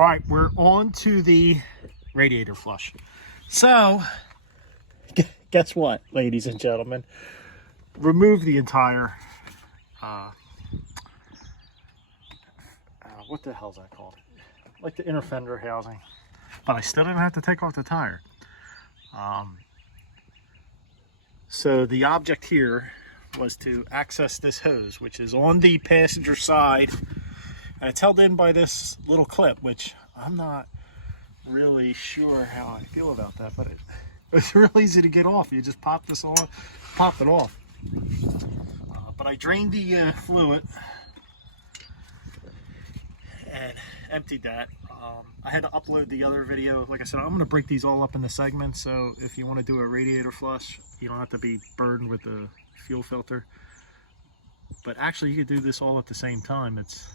All right, we're on to the radiator flush. So, guess what, ladies and gentlemen? Remove the entire, what the hell's that called? Like the inner fender housing. But I still didn't have to take off the tire. So the object here was to access this hose, which is on the passenger side. And it's held in by this little clip, which I'm not really sure how I feel about that, but it's real easy to get off. You just pop this on, pop it off. But I drained the fluid and emptied that. I had to upload the other video. Like I said, I'm going to break these all up into segments, so if you want to do a radiator flush, you don't have to be burdened with the fuel filter. But actually, you could do this all at the same time. It's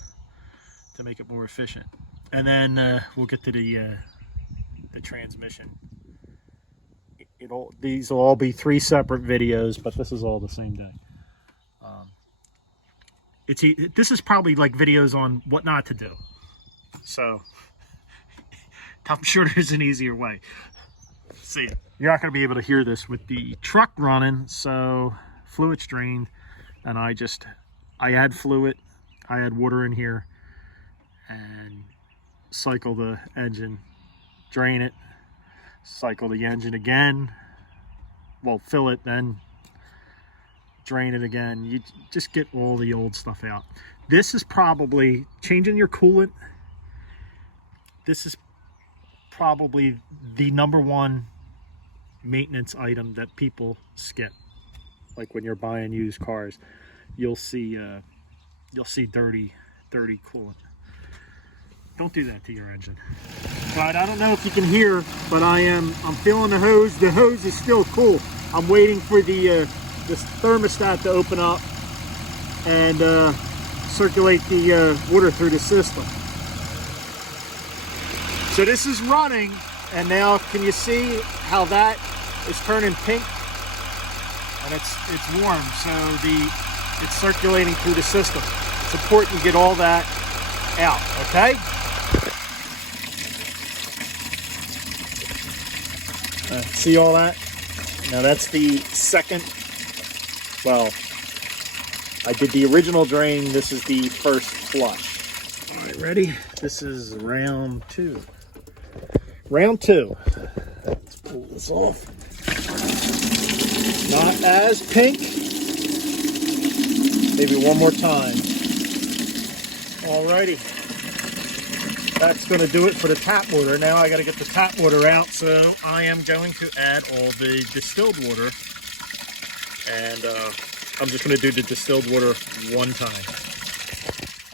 to make it more efficient. And then we'll get to the transmission. These will all be 3 separate videos, but this is all the same day. This is probably like videos on what not to do. So I'm sure there's an easier way. See, you're not going to be able to hear this with the truck running, so fluid's drained, and I add fluid, I add water in here, and cycle the engine, drain it, cycle the engine again, well, fill it, then drain it again. You just get all the old stuff out. This is probably changing your coolant. This is probably the #1 maintenance item that people skip. Like when you're buying used cars, you'll see dirty coolant. Don't do that to your engine. But I don't know if you can hear, but I'm feeling the hose. The hose is still cool. I'm waiting for this thermostat to open up and circulate the water through the system. So this is running, and now can you see how that is turning pink? And it's warm, so it's circulating through the system. It's important to get all that out, okay? See all that? Now that's the second, well, I did the original drain. This is the first flush. All right, ready? This is round 2. Round 2. Let's pull this off. Not as pink. Maybe one more time. Alrighty. That's going to do it for the tap water. Now I got to get the tap water out, so I am going to add all the distilled water. And I'm just going to do the distilled water one time.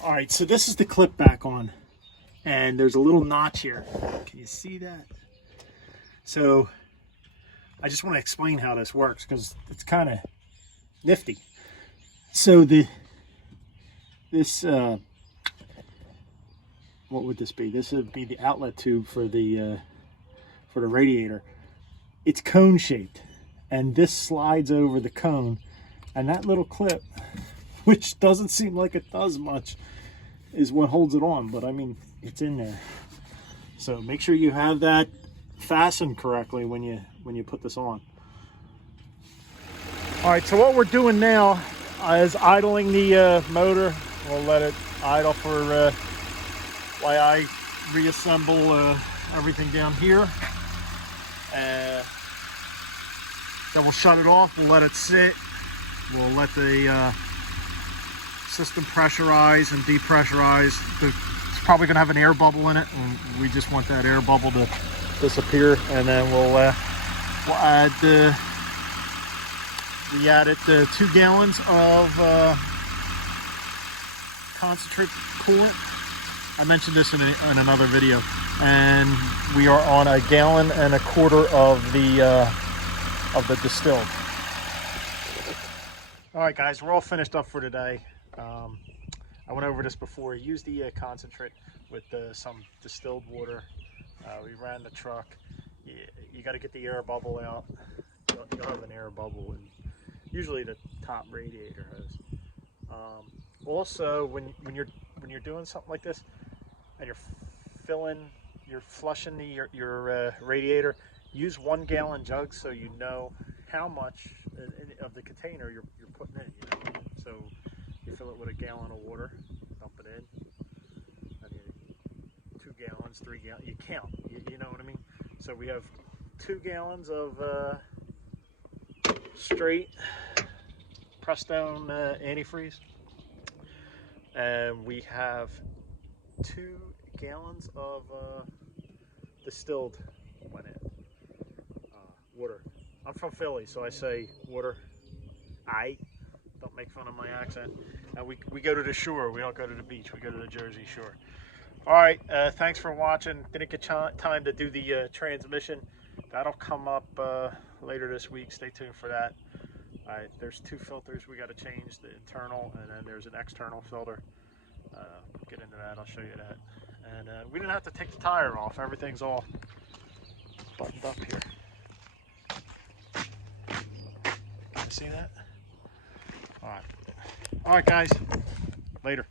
Alright, so this is the clip back on. And there's a little notch here. Can you see that? So I just want to explain how this works because it's kind of nifty. So what would this be? This would be the outlet tube for the radiator. It's cone shaped, and this slides over the cone, and that little clip, which doesn't seem like it does much, is what holds it on. But I mean, it's in there. So make sure you have that fastened correctly when you put this on. All right, so what we're doing now is idling the motor. We'll let it idle for while I reassemble everything down here. Then we'll shut it off. We'll let it sit. We'll let the system pressurize and depressurize. It's probably going to have an air bubble in it, and we just want that air bubble to disappear. And then we'll add we added 2 gallons of concentrate coolant. I mentioned this in another video, and we are on 1.25 gallons of the distilled. All right, guys, we're all finished up for today. I went over this before. Use the concentrate with some distilled water. We ran the truck. You got to get the air bubble out. You'll have an air bubble, and usually the top radiator has. Also, when you're doing something like this and you're you're flushing your radiator, use 1 gallon jugs so you know how much of the container you're putting in. You know? So you fill it with 1 gallon of water, dump it in, and 2 gallons, 3 gallons. You count. You know what I mean? So we have 2 gallons of straight Prestone antifreeze, and we have 2 gallons of distilled went in water. I'm from Philly, so I say water. Don't make fun of my accent. And we go to the shore. We don't go to the beach. We go to the Jersey Shore. All right. Thanks for watching. Didn't get time to do the transmission. That'll come up later this week. Stay tuned for that. All right. There's 2 filters we got to change: the internal, and then there's an external filter. Get into that. I'll show you that. And we didn't have to take the tire off. Everything's all buttoned up here. See that? All right, guys. Later.